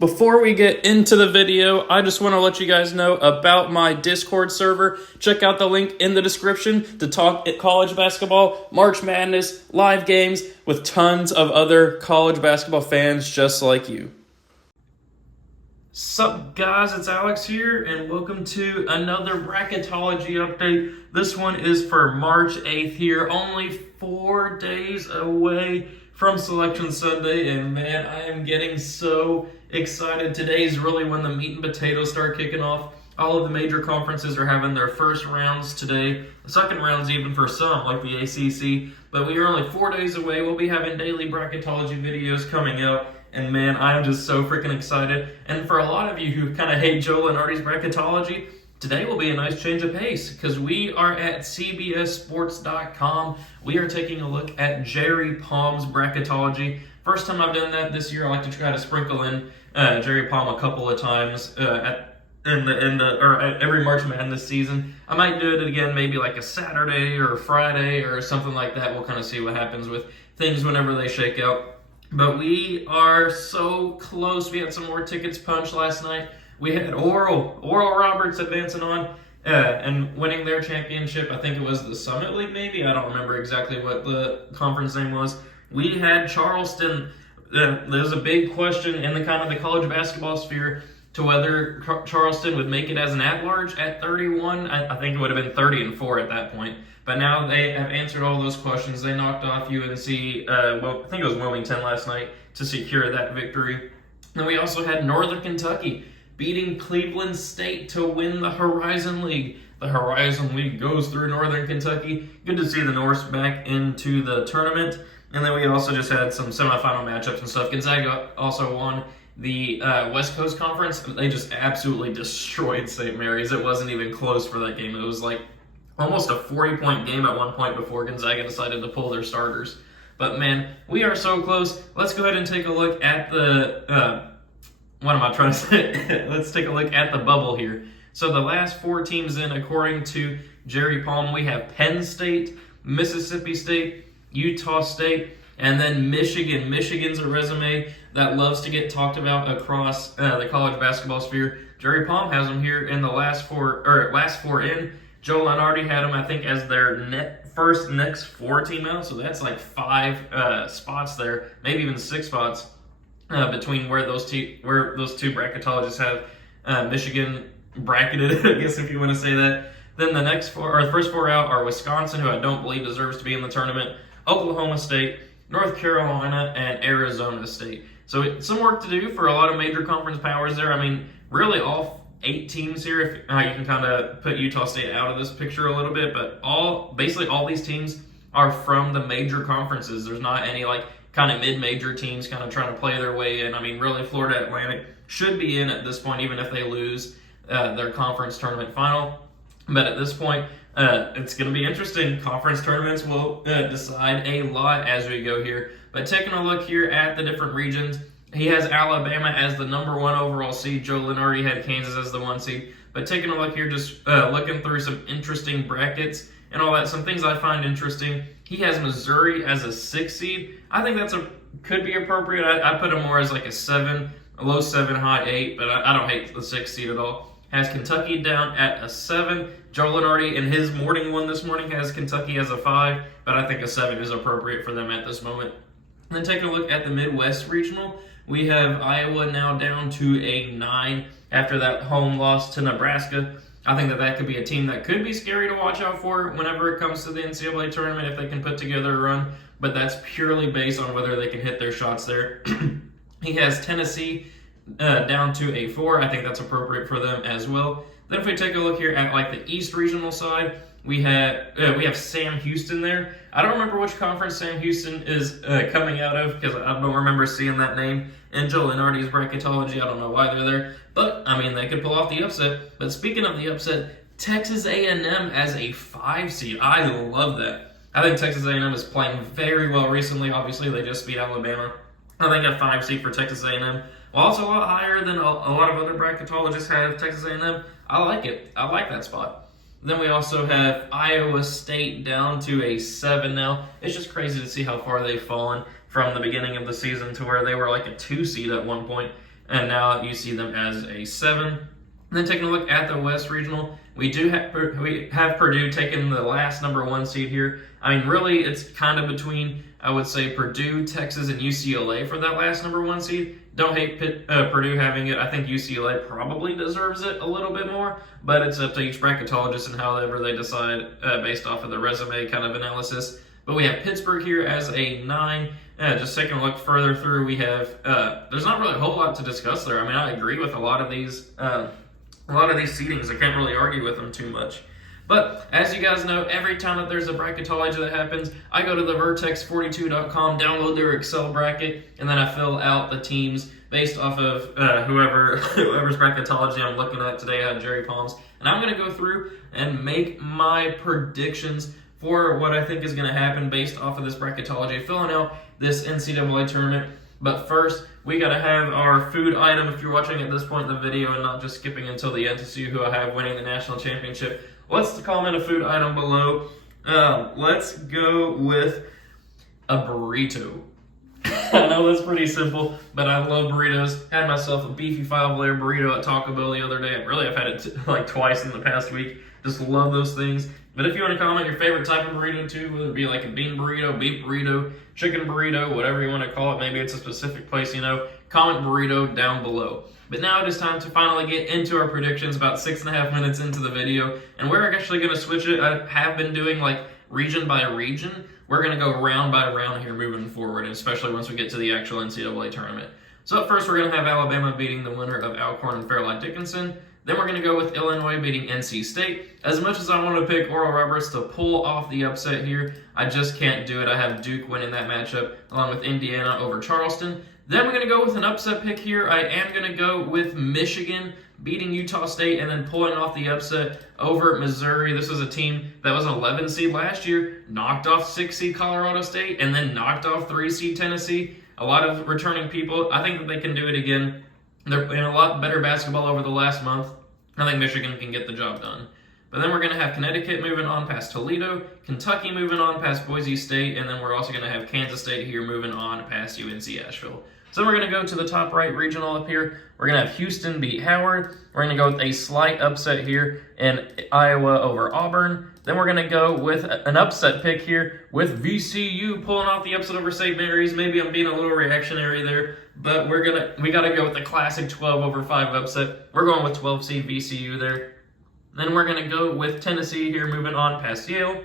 Before we get into the video, I just want to let you guys know about my Discord server. Check out the link in the description to talk college basketball, March Madness, live games with tons of other college basketball fans just like you. Sup guys, it's Alex here and welcome to another Bracketology update. This one is for March 8th here, only 4 days away from Selection Sunday, and man, I am getting so excited. Today is really when the meat and potatoes start kicking off. All of the major conferences are having their first rounds today. The second rounds even for some, like the ACC. But we are only 4 days away. We'll be having daily Bracketology videos coming out. And man, I'm just so freaking excited. And for a lot of you who kind of hate Joe Lenardi's Bracketology, today will be a nice change of pace because we are at cbssports.com. We are taking a look at Jerry Palm's Bracketology. First time I've done that this year. I like to try to sprinkle in Jerry Palm a couple of times every March Madness season. I might do it again, maybe like a Saturday or a Friday or something like that. We'll kind of see what happens with things whenever they shake out. But we are so close. We had some more tickets punched last night. We had Oral Roberts advancing on and winning their championship. I think it was the Summit League, maybe. I don't remember exactly what the conference name was. We had Charleston. There's a big question in the kind of the college basketball sphere to whether Charleston would make it as an at-large at 31. I think it would have been 30-4 at that point. But now they have answered all those questions. They knocked off UNC, I think it was Wilmington last night, to secure that victory. And we also had Northern Kentucky beating Cleveland State to win the Horizon League. The Horizon League goes through Northern Kentucky. Good to see the Norse back into the tournament. And then we also just had some semifinal matchups and stuff. Gonzaga also won the West Coast Conference. They just absolutely destroyed St. Mary's. It wasn't even close for that game. It was like almost a 40-point game at one point before Gonzaga decided to pull their starters. But man, we are so close. Let's go ahead and take a look at the, what am I trying to say? Let's take a look at the bubble here. So the last 4 teams in, according to Jerry Palm, we have Penn State, Mississippi State, Utah State, and then Michigan. Michigan's a resume that loves to get talked about across the college basketball sphere. Jerry Palm has them here in the last four in. Joe Lenardi had them, I think, as their next 4 team out. So that's like 5 spots there, maybe even 6 spots between where those two bracketologists have Michigan bracketed, I guess if you want to say that. Then the first 4 out are Wisconsin, who I don't believe deserves to be in the tournament, Oklahoma State, North Carolina, and Arizona State. So it's some work to do for a lot of major conference powers there. I mean, really all 8 teams here, if you can kind of put Utah State out of this picture a little bit, but basically all these teams are from the major conferences. There's not any like kind of mid-major teams kind of trying to play their way in. I mean, really Florida Atlantic should be in at this point, even if they lose their conference tournament final. But at this point, it's going to be interesting. Conference tournaments will decide a lot as we go here. But taking a look here at the different regions, he has Alabama as the number 1 overall seed. Joe Lenardi had Kansas as the 1 seed. But taking a look here, just looking through some interesting brackets and all that, some things I find interesting. He has Missouri as a 6 seed. I think could be appropriate. I put him more as like a low 7, high 8, but I don't hate the 6 seed at all. Has Kentucky down at a 7. Joe Lenardi in his morning one this morning has Kentucky as a 5, but I think a 7 is appropriate for them at this moment. And then taking a look at the Midwest Regional, we have Iowa now down to a 9 after that home loss to Nebraska. I think that could be a team that could be scary to watch out for whenever it comes to the NCAA tournament if they can put together a run, but that's purely based on whether they can hit their shots there. He has Tennessee down to a 4. I think that's appropriate for them as well. Then if we take a look here at like the East Regional side, we have Sam Houston there. I don't remember which conference Sam Houston is coming out of because I don't remember seeing that name in Joe Lenardi's Bracketology. I don't know why they're there, but I mean they could pull off the upset. But speaking of the upset, Texas A&M as a 5 seed. I love that. I think Texas A&M is playing very well recently. Obviously, they just beat Alabama. I think a 5 seed for Texas A&M. Well, also a lot higher than a lot of other bracketologists have Texas A&M. I like it. I like that spot. Then we also have Iowa State down to a 7 now. It's just crazy to see how far they've fallen from the beginning of the season to where they were like a 2 seed at one point. and now you see them as a 7. And then taking a look at the West Regional, we have Purdue taking the last number 1 seed here. I mean, really, it's kind of between, I would say, Purdue, Texas, and UCLA for that last number 1 seed. Don't hate Purdue having it. I think UCLA probably deserves it a little bit more, but it's up to each bracketologist and however they decide based off of the resume kind of analysis. But we have Pittsburgh here as a 9. Just taking a look further through, we have there's not really a whole lot to discuss there. I mean, I agree with a lot of these seedings. I can't really argue with them too much. But as you guys know, every time that there's a bracketology that happens, I go to the vertex42.com, download their Excel bracket, and then I fill out the teams based off of whoever's bracketology I'm looking at today. I had Jerry Palms, and I'm going to go through and make my predictions for what I think is going to happen based off of this bracketology, filling out this NCAA tournament. But first, we got to have our food item. If you're watching at this point in the video and not just skipping until the end to see who I have winning the national championship, let's comment a food item below. Let's go with a burrito. I know that's pretty simple, but I love burritos. Had myself a beefy 5-layer burrito at Taco Bell the other day. I've had it like twice in the past week. Just love those things. But if you want to comment your favorite type of burrito too, whether it be like a bean burrito, beef burrito, chicken burrito, whatever you want to call it, maybe it's a specific place you know, comment burrito down below. But now it is time to finally get into our predictions, about 6.5 minutes into the video. And we're actually going to switch it. I have been doing like region by region. We're going to go round by round here moving forward, especially once we get to the actual NCAA tournament. So up first, we're going to have Alabama beating the winner of Alcorn and Fairleigh Dickinson. Then we're going to go with Illinois beating NC State. As much as I want to pick Oral Roberts to pull off the upset here, I just can't do it. I have Duke winning that matchup along with Indiana over Charleston. Then we're going to go with an upset pick here. I am going to go with Michigan beating Utah State and then pulling off the upset over Missouri. This is a team that was an 11 seed last year, knocked off 6 seed Colorado State, and then knocked off 3 seed Tennessee. A lot of returning people. I think that they can do it again. They're playing a lot better basketball over the last month. I think Michigan can get the job done. But then we're going to have Connecticut moving on past Toledo, Kentucky moving on past Boise State, and then we're also going to have Kansas State here moving on past UNC Asheville. So we're going to go to the top right regional up here. We're going to have Houston beat Howard. We're going to go with a slight upset here in Iowa over Auburn. Then we're going to go with an upset pick here with VCU pulling off the upset over St. Mary's. Maybe I'm being a little reactionary there, but we got to go with the classic 12 over 5 upset. We're going with 12 seed VCU there. Then we're going to go with Tennessee here moving on past Yale.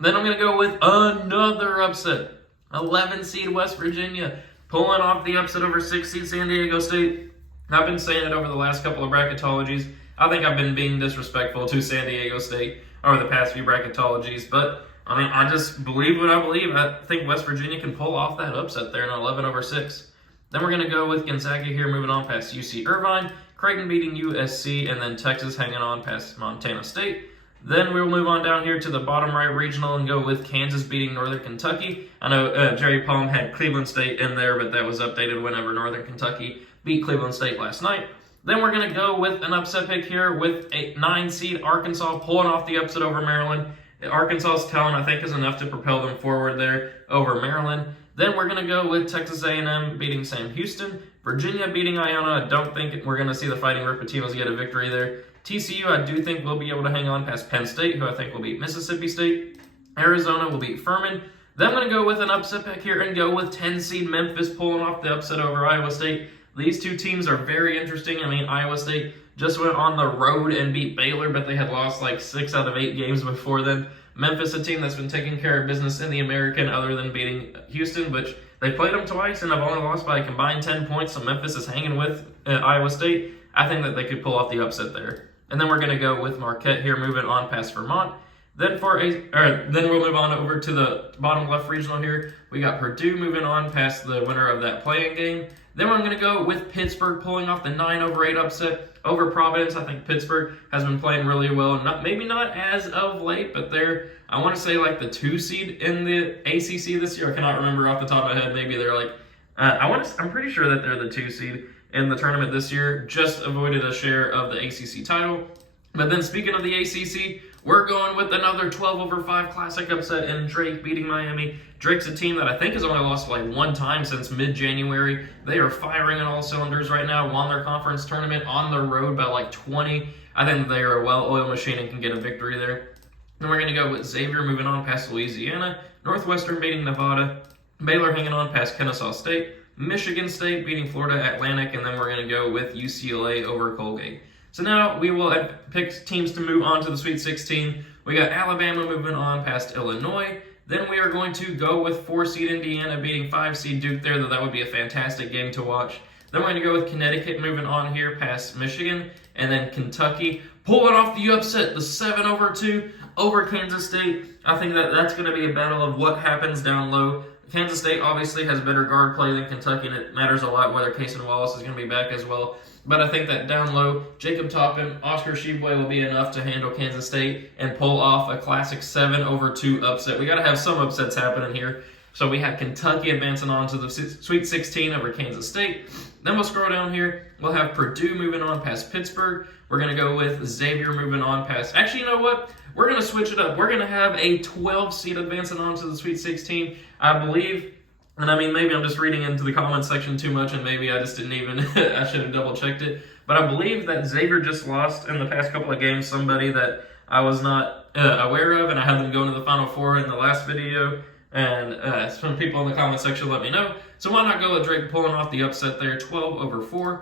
Then I'm going to go with another upset. 11 seed West Virginia pulling off the upset over 6 seed San Diego State. I've been saying it over the last couple of bracketologies. I think I've been being disrespectful to San Diego State over the past few bracketologies, but I mean, I just believe what I believe. I think West Virginia can pull off that upset there in 11 over 6. Then we're going to go with Gonzaga here moving on past UC Irvine, Creighton beating USC, and then Texas hanging on past Montana State. Then we'll move on down here to the bottom right regional and go with Kansas beating Northern Kentucky. I know Jerry Palm had Cleveland State in there, but that was updated whenever Northern Kentucky beat Cleveland State last night. Then we're going to go with an upset pick here with a 9 seed Arkansas pulling off the upset over Maryland. Arkansas's talent, I think, is enough to propel them forward there over Maryland. Then we're going to go with Texas A&M beating Sam Houston. Virginia beating Iona. I don't think we're going to see the Fighting Ripatinos get a victory there. TCU, I do think will be able to hang on past Penn State, who I think will beat Mississippi State. Arizona will beat Furman. Then I'm going to go with an upset pick here and go with 10 seed Memphis pulling off the upset over Iowa State. These two teams are very interesting. I mean, Iowa State just went on the road and beat Baylor, but they had lost like 6 out of 8 games before then. Memphis, a team that's been taking care of business in the American other than beating Houston, which they played them twice and have only lost by a combined 10 points, so Memphis is hanging with Iowa State. I think that they could pull off the upset there. And then we're going to go with Marquette here, moving on past Vermont. Then then we'll move on over to the bottom left regional here. We got Purdue moving on past the winner of that playing game. Then I'm going to go with Pittsburgh pulling off the 9 over 8 upset over Providence. I think Pittsburgh has been playing really well. Maybe not as of late, but they're, I want to say, like the 2 seed in the ACC this year. I cannot remember off the top of my head. Maybe they're like, I'm pretty sure that they're the 2 seed in the tournament this year. Just avoided a share of the ACC title. But then speaking of the ACC, We're going with another 12/5 classic upset in Drake beating Miami. Drake's a team that I think has only lost like one time since mid-January. They are firing on all cylinders right now, won their conference tournament on the road by like 20. I think they are a well-oiled machine and can get a victory there. Then we're going to go with Xavier moving on past Louisiana, Northwestern beating Nevada, Baylor hanging on past Kennesaw State, Michigan State beating Florida Atlantic, and then we're going to go with UCLA over Colgate. So now we will pick teams to move on to the Sweet 16. We got Alabama moving on past Illinois. Then we are going to go with 4-seed Indiana beating 5-seed Duke there, though that would be a fantastic game to watch. Then we're going to go with Connecticut moving on here past Michigan, and then Kentucky pulling off the upset, the 7/2 over Kansas State. I think that's going to be a battle of what happens down low. Kansas State obviously has better guard play than Kentucky, and it matters a lot whether Cason Wallace is going to be back as well. But I think that down low, Jacob Toppin, Oscar Tshiebwe will be enough to handle Kansas State and pull off a classic 7/2 upset. We got to have some upsets happening here. So we have Kentucky advancing on to the Sweet 16 over Kansas State. Then we'll scroll down here. We'll have Purdue moving on past Pittsburgh. We're going to go with Xavier moving on past... Actually, you know what? We're going to switch it up. We're going to have a 12-seed advancing on to the Sweet 16. I believe, and I mean, maybe I'm just reading into the comments section too much, and maybe I just didn't even... I should have double-checked it. But I believe that Xavier just lost in the past couple of games somebody that I was not aware of, and I had them going to the Final Four in the last video. And some people in the comment section let me know. So why not go with Drake pulling off the upset there, 12/4.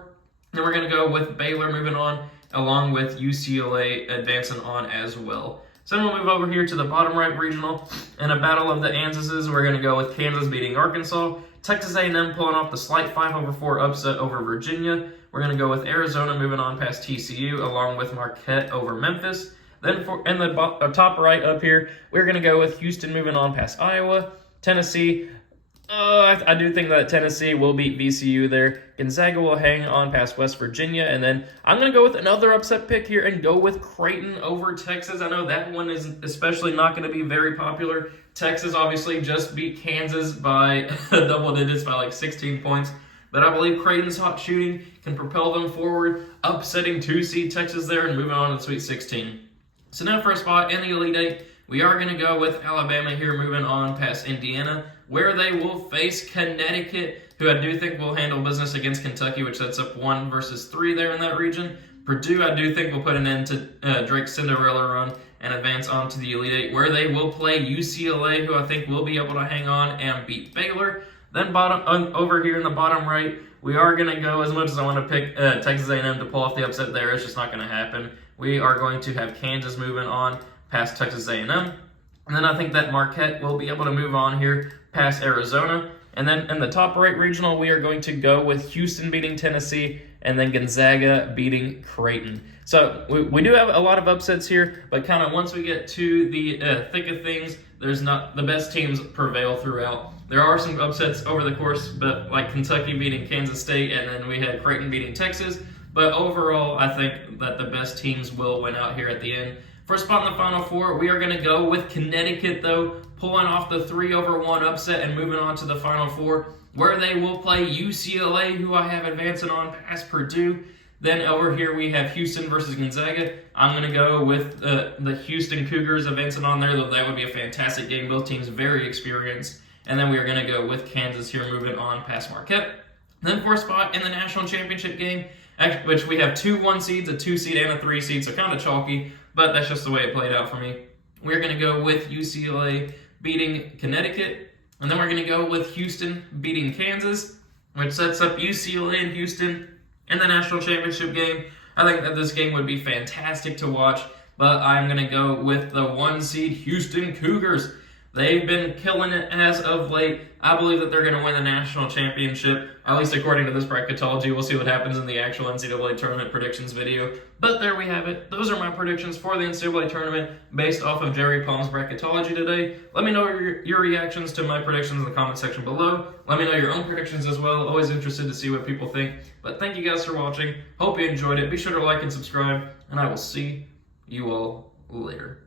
Then we're going to go with Baylor moving on, along with UCLA advancing on as well. So then we'll move over here to the bottom right regional. In a battle of the Ansuses, we're going to go with Kansas beating Arkansas, Texas A&M pulling off the slight 5/4 upset over Virginia. We're going to go with Arizona moving on past TCU, along with Marquette over Memphis. Then in the top right up here, we're going to go with Houston moving on past Iowa. Tennessee, I do think that Tennessee will beat VCU there. Gonzaga will hang on past West Virginia. And then I'm going to go with another upset pick here and go with Creighton over Texas. I know that one is especially not going to be very popular. Texas obviously just beat Kansas by double digits by like 16 points. But I believe Creighton's hot shooting can propel them forward, upsetting 2-seed Texas there and moving on to the Sweet 16. So now for a spot in the Elite Eight, we are going to go with Alabama here, moving on past Indiana, where they will face Connecticut, who I do think will handle business against Kentucky, which sets up 1 versus 3 there in that region. Purdue, I do think, will put an end to Drake's Cinderella run and advance on to the Elite Eight, where they will play UCLA, who I think will be able to hang on and beat Baylor. Then over here in the bottom right, we are going to go, as much as I want to pick Texas A&M to pull off the upset there, it's just not going to happen. We are going to have Kansas moving on past Texas A&M. And then I think that Marquette will be able to move on here past Arizona. And then in the top right regional, we are going to go with Houston beating Tennessee and then Gonzaga beating Creighton. So we do have a lot of upsets here, but kind of once we get to the thick of things, there's not the best teams prevail throughout. There are some upsets over the course, but like Kentucky beating Kansas State, and then we had Creighton beating Texas. But overall, I think that the best teams will win out here at the end. For a spot in the Final Four, we are going to go with Connecticut, though, pulling off the 3/1 upset and moving on to the Final Four, where they will play UCLA, who I have advancing on past Purdue. Then over here, we have Houston versus Gonzaga. I'm going to go with the Houston Cougars advancing on there, though that would be a fantastic game. Both teams very experienced. And then we are going to go with Kansas here, moving on past Marquette. Then for a spot in the national championship game, which we have 2 1-seeds, a 2-seed, and a 3-seed, so kind of chalky, but that's just the way it played out for me. We're going to go with UCLA beating Connecticut, and then we're going to go with Houston beating Kansas, which sets up UCLA and Houston in the national championship game. I think that this game would be fantastic to watch, but I'm going to go with the 1-seed Houston Cougars. They've been killing it as of late. I believe that they're going to win the national championship, at least according to this bracketology. We'll see what happens in the actual NCAA tournament predictions video. But there we have it. Those are my predictions for the NCAA tournament based off of Jerry Palm's bracketology today. Let me know your reactions to my predictions in the comment section below. Let me know your own predictions as well. Always interested to see what people think. But thank you guys for watching. Hope you enjoyed it. Be sure to like and subscribe, and I will see you all later.